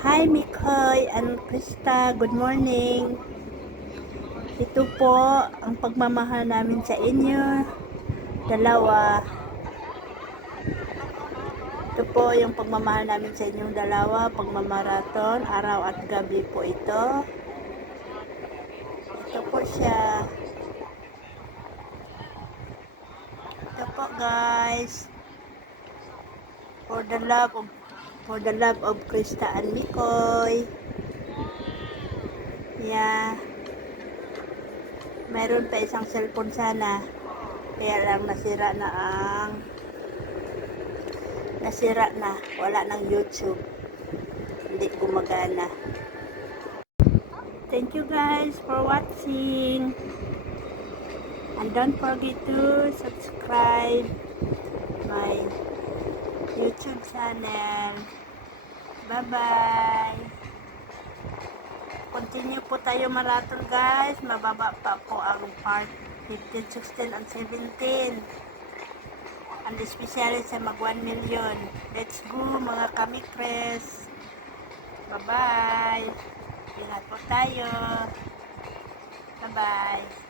Hi Mikoy and Krista, good morning. Ito po ang pagmamahal namin sa inyo. Dalawa. Ito po yung pagmamahal namin sa inyong dalawa. Pagmamaraton, araw at gabi po ito. Ito po siya. Ito po guys. For the love of Krista and Mikoy. Yeah. Mayroon pa isang cellphone sana. Kaya lang nasira na. Wala ng YouTube. Hindi gumagana. Thank you guys for watching. And don't forget to subscribe my YouTube channel. Bye-bye. Continue po tayo marathon guys. Mababa pa po ang part 15, 16, and 17. And especially sa mag 1 million. Let's go mga kamikres. Bye-bye. Ingat po tayo. Bye-bye.